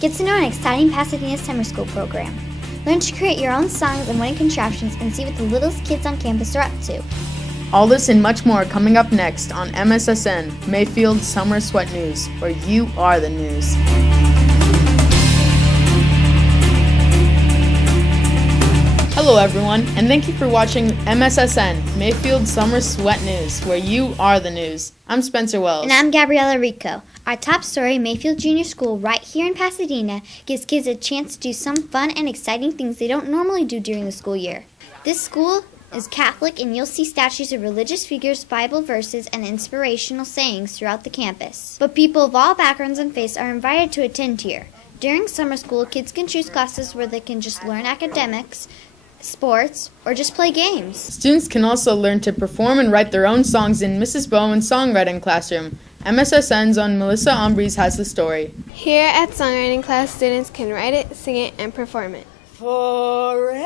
Get to know an exciting Pasadena summer school program. Learn to create your own songs and wedding contraptions and see what the littlest kids on campus are up to. All this and much more coming up next on MSSN, Mayfield Summer Sweat News, where you are the news. Hello everyone, and thank you for watching MSSN, Mayfield Summer Sweat News, where you are the news. I'm Spencer Wells. And I'm Gabriella Rico. Our top story, Mayfield Junior School, right here in Pasadena, gives kids a chance to do some fun and exciting things they don't normally do during the school year. This school is Catholic, and you'll see statues of religious figures, Bible verses, and inspirational sayings throughout the campus. But people of all backgrounds and faiths are invited to attend here. During summer school, kids can choose classes where they can just learn academics, sports, or just play games. Students can also learn to perform and write their own songs in Mrs. Bowen's songwriting classroom. MSSN's own Melissa Umbries has the story. Here at songwriting class, students can write it, sing it, and perform it. Forever,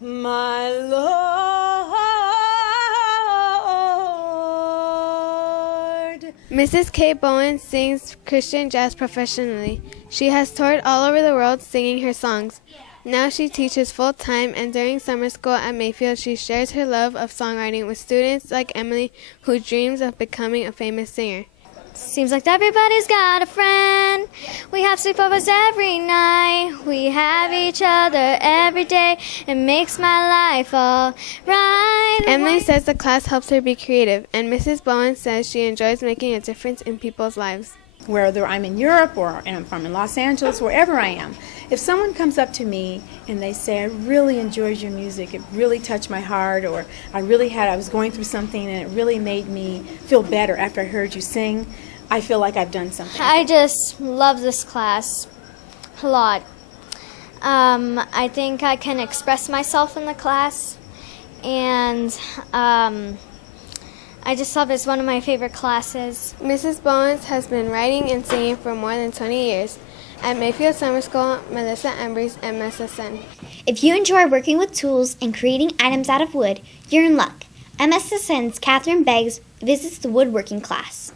my Lord. Mrs. Kate Bowen sings Christian jazz professionally. She has toured all over the world singing her songs. Now she teaches full-time, and during summer school at Mayfield, she shares her love of songwriting with students like Emily, who dreams of becoming a famous singer. Seems like everybody's got a friend. We have sleepovers every night. We have each other every day. It makes my life all right. Emily says the class helps her be creative, and Mrs. Bowen says she enjoys making a difference in people's lives. Whether I'm in Europe or I'm in Los Angeles, wherever I am, if someone comes up to me and they say, I really enjoyed your music, it really touched my heart, or I was going through something and it really made me feel better after I heard you sing, I feel like I've done something. I just love this class a lot. I think I can express myself in the class, and I just love it. It's one of my favorite classes. Mrs. Bowen has been writing and singing for more than 20 years. At Mayfield Summer School, Melissa Umbries, MSSN. If you enjoy working with tools and creating items out of wood, you're in luck. MSSN's Catherine Beggs visits the woodworking class.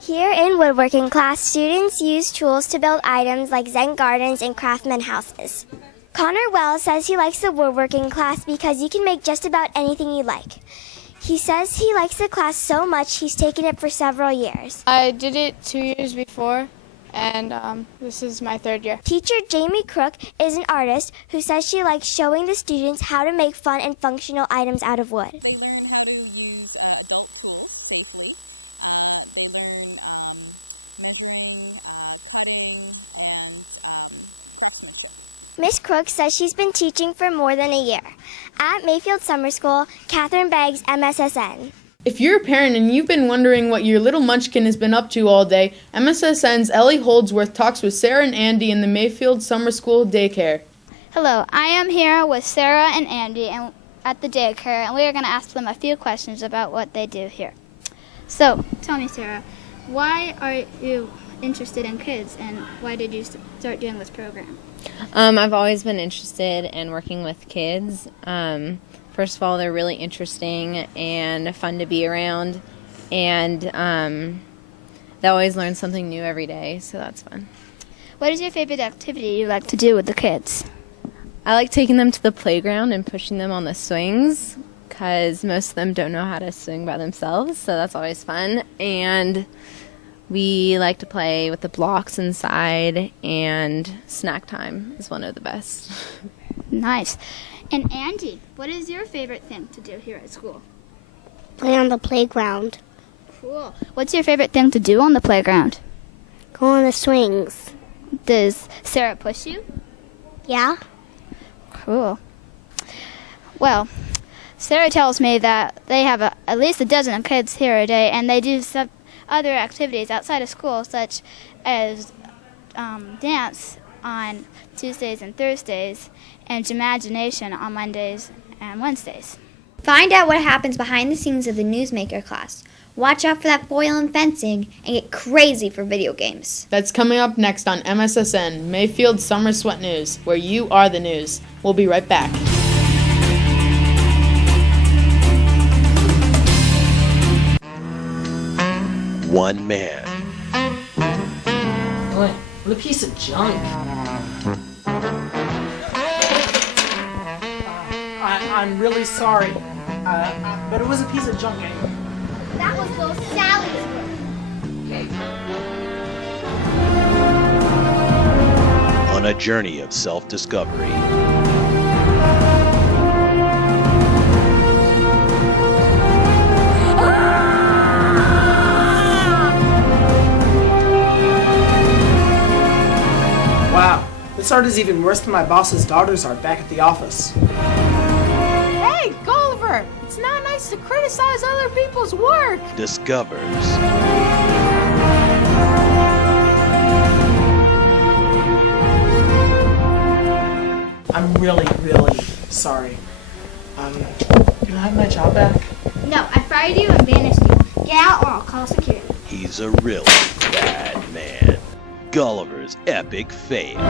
Here in woodworking class, students use tools to build items like Zen gardens and craftsman houses. Connor Wells says he likes the woodworking class because you can make just about anything you like. He says he likes the class so much he's taken it for several years. I did it 2 years before, and this is my third year. Teacher Jamie Crook is an artist who says she likes showing the students how to make fun and functional items out of wood. Miss Crook says she's been teaching for more than a year. At Mayfield Summer School, Catherine Beggs, MSSN. If you're a parent and you've been wondering what your little munchkin has been up to all day, MSSN's Ellie Holdsworth talks with Sarah and Andy in the Mayfield Summer School daycare. Hello, I am here with Sarah and Andy at the daycare, and we are going to ask them a few questions about what they do here. So, tell me, Sarah, why are you interested in kids, and why did you start doing this program? I've always been interested in working with kids. First of all, they're really interesting and fun to be around, and they always learn something new every day, so that's fun. What is your favorite activity you like to do with the kids? I like taking them to the playground and pushing them on the swings, because most of them don't know how to swing by themselves, so that's always fun. And we like to play with the blocks inside, and snack time is one of the best. Nice. And Andy, what is your favorite thing to do here at school? Play on the playground. Cool. What's your favorite thing to do on the playground? Go on the swings. Does Sarah push you? Yeah? Cool. Well, Sarah tells me that they have at least a dozen kids here a day, and they do some other activities outside of school, such as dance on Tuesdays and Thursdays, and Imagination on Mondays and Wednesdays. Find out what happens behind the scenes of the Newsmaker class. Watch out for that foil and fencing, and get crazy for video games. That's coming up next on MSSN, Mayfield Summer Sweat News, where you are the news. We'll be right back. One man, What a piece of junk. I'm really sorry, but it was a piece of junk anyway. That was little Sally's work. On a journey of self-discovery. Wow, this art is even worse than my boss's daughter's art back at the office. Hey, Gulliver! It's not nice to criticize other people's work! Discovers. I'm really, really sorry. Can I have my job back? No, I fired you and banished you. Get out or I'll call security. He's a really bad man. Gulliver's epic fail.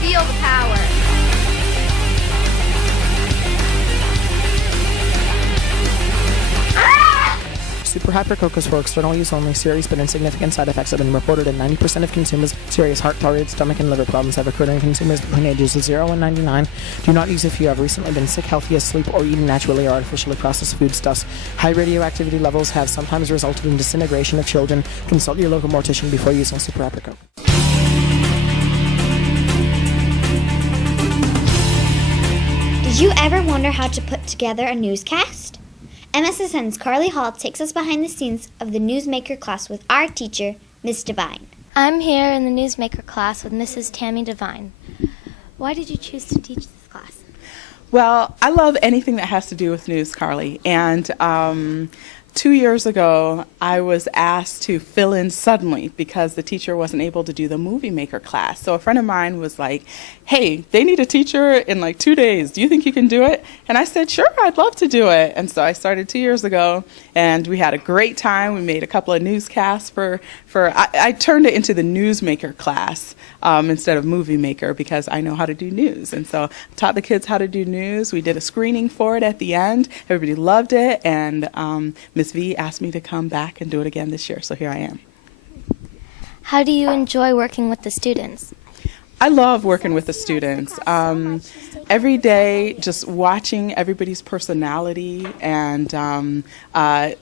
Feel the power. Super Hyper Coke is for external use only. Serious but insignificant side effects have been reported in 90% of consumers. Serious heart, thyroid, stomach, and liver problems have occurred in consumers between ages of 0 and 99. Do not use if you have recently been sick, healthy, asleep, or eaten naturally or artificially processed foodstuffs. High radioactivity levels have sometimes resulted in disintegration of children. Consult your local mortician before using Super Hyper Coke. Did you ever wonder how to put together a newscast? MSSN's Carly Hall takes us behind the scenes of the Newsmaker class with our teacher, Miss Devine. I'm here in the Newsmaker class with Mrs. Tammy Devine. Why did you choose to teach this class? Well, I love anything that has to do with news, Carly. And 2 years ago, I was asked to fill in suddenly because the teacher wasn't able to do the Movie Maker class. So a friend of mine was like, hey, they need a teacher in like 2 days. Do you think you can do it? And I said, sure, I'd love to do it. And so I started 2 years ago, and we had a great time. We made a couple of newscasts I turned it into the Newsmaker class instead of Movie Maker because I know how to do news. And so I taught the kids how to do news. We did a screening for it at the end. Everybody loved it, and Ms. V asked me to come back and do it again this year, so here I am. How do you enjoy working with the students? I love working with the students. Every day, just watching everybody's personality and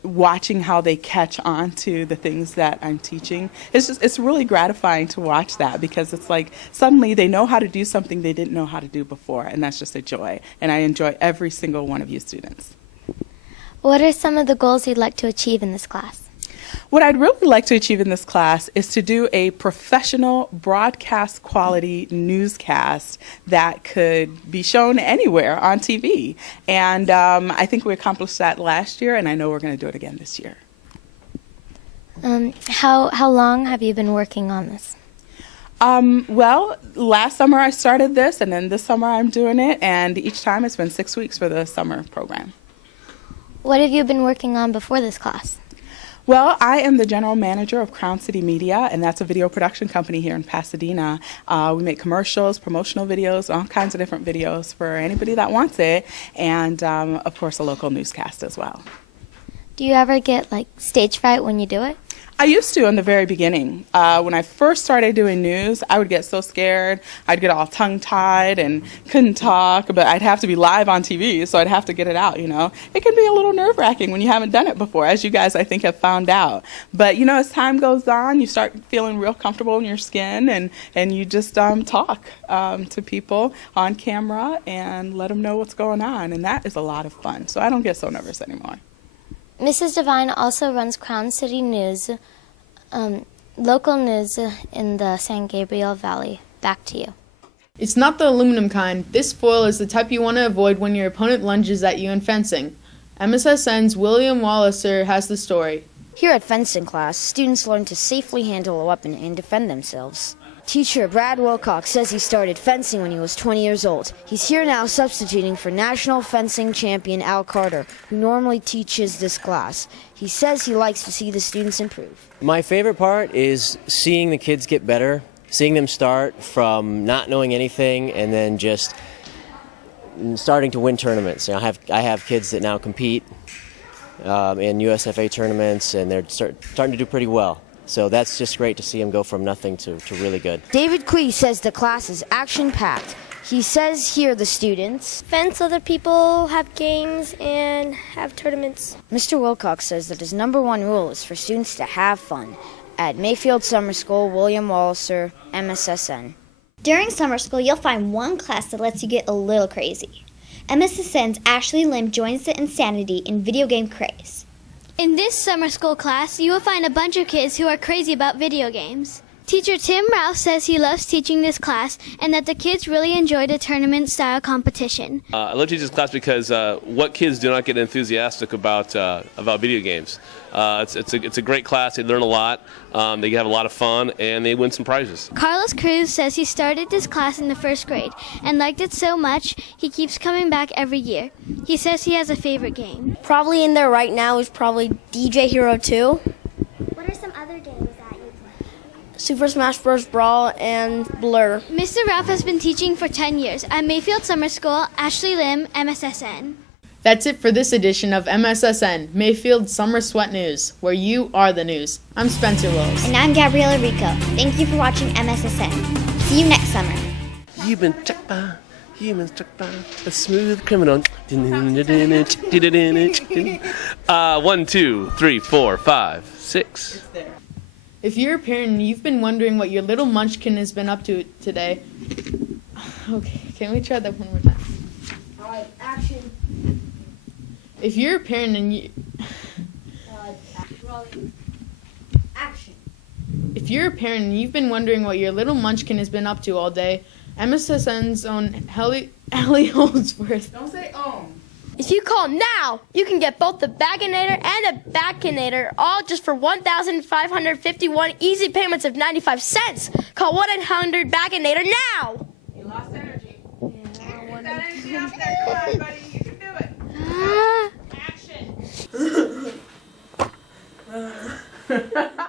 watching how they catch on to the things that I'm teaching. It's really gratifying to watch that because it's like suddenly they know how to do something they didn't know how to do before, and that's just a joy. And I enjoy every single one of you students. What are some of the goals you'd like to achieve in this class? What I'd really like to achieve in this class is to do a professional broadcast quality newscast that could be shown anywhere on TV. And I think we accomplished that last year, and I know we're going to do it again this year. How long have you been working on this? Well, last summer I started this, and then this summer I'm doing it, and each time it's been 6 weeks for the summer program. What have you been working on before this class? Well, I am the general manager of Crown City Media, and that's a video production company here in Pasadena. We make commercials, promotional videos, all kinds of different videos for anybody that wants it, and of course a local newscast as well. Do you ever get like stage fright when you do it? I used to in the very beginning. When I first started doing news, I would get so scared. I'd get all tongue-tied and couldn't talk, but I'd have to be live on TV, so I'd have to get it out, you know. It can be a little nerve-wracking when you haven't done it before, as you guys, I think, have found out. But, you know, as time goes on, you start feeling real comfortable in your skin, and you just talk to people on camera and let them know what's going on, and that is a lot of fun. So I don't get so nervous anymore. Mrs. Devine also runs Crown City News, local news in the San Gabriel Valley. Back to you. It's not the aluminum kind. This foil is the type you want to avoid when your opponent lunges at you in fencing. MSSN's William Walliser has the story. Here at fencing class, students learn to safely handle a weapon and defend themselves. Teacher Brad Wilcox says he started fencing when he was 20 years old. He's here now substituting for national fencing champion Al Carter, who normally teaches this class. He says he likes to see the students improve. My favorite part is seeing the kids get better, seeing them start from not knowing anything and then just starting to win tournaments. You know, I have kids that now compete in USFA tournaments, and they're starting to do pretty well. So that's just great to see them go from nothing to really good. David Quee says the class is action-packed. He says here the students Fence other people, have games, and have tournaments. Mr. Wilcox says that his number one rule is for students to have fun. At Mayfield Summer School, William Walliser, MSSN. During summer school, you'll find one class that lets you get a little crazy. MSSN's Ashley Lim joins the insanity in video game craze. In this summer school class, you will find a bunch of kids who are crazy about video games. Teacher Tim Rouse says he loves teaching this class and that the kids really enjoyed a tournament-style competition. I love teaching this class because what kids do not get enthusiastic about video games. It's a great class. They learn a lot. They have a lot of fun, and they win some prizes. Carlos Cruz says he started this class in the first grade and liked it so much he keeps coming back every year. He says he has a favorite game. Probably in there right now is probably DJ Hero 2. What are some other games that you play? Super Smash Bros. Brawl and Blur. Mr. Ralph has been teaching for 10 years at Mayfield Summer School. Ashley Lim, MSSN. That's it for this edition of MSSN, Mayfield Summer Sweat News, where you are the news. I'm Spencer Wills. And I'm Gabriela Rico. Thank you for watching MSSN. See you next summer. You've been struck by a smooth criminal. 1, 2, 3, 4, 5, 6. If you're a parent and you've been wondering what your little munchkin has been up to today, okay, can we try that one more time? All right, action. If you're a parent and you... Action. If you're a parent and you've been wondering what your little munchkin has been up to all day, MSSN's own Ellie Holdsworth. Don't say own. If you call now, you can get both the Bagginator and a Backinator, all just for 1,551 easy payments of 95 cents. Call 1-800-BAGGINATOR now! You lost energy. Yeah, that energy out there. Come on, buddy.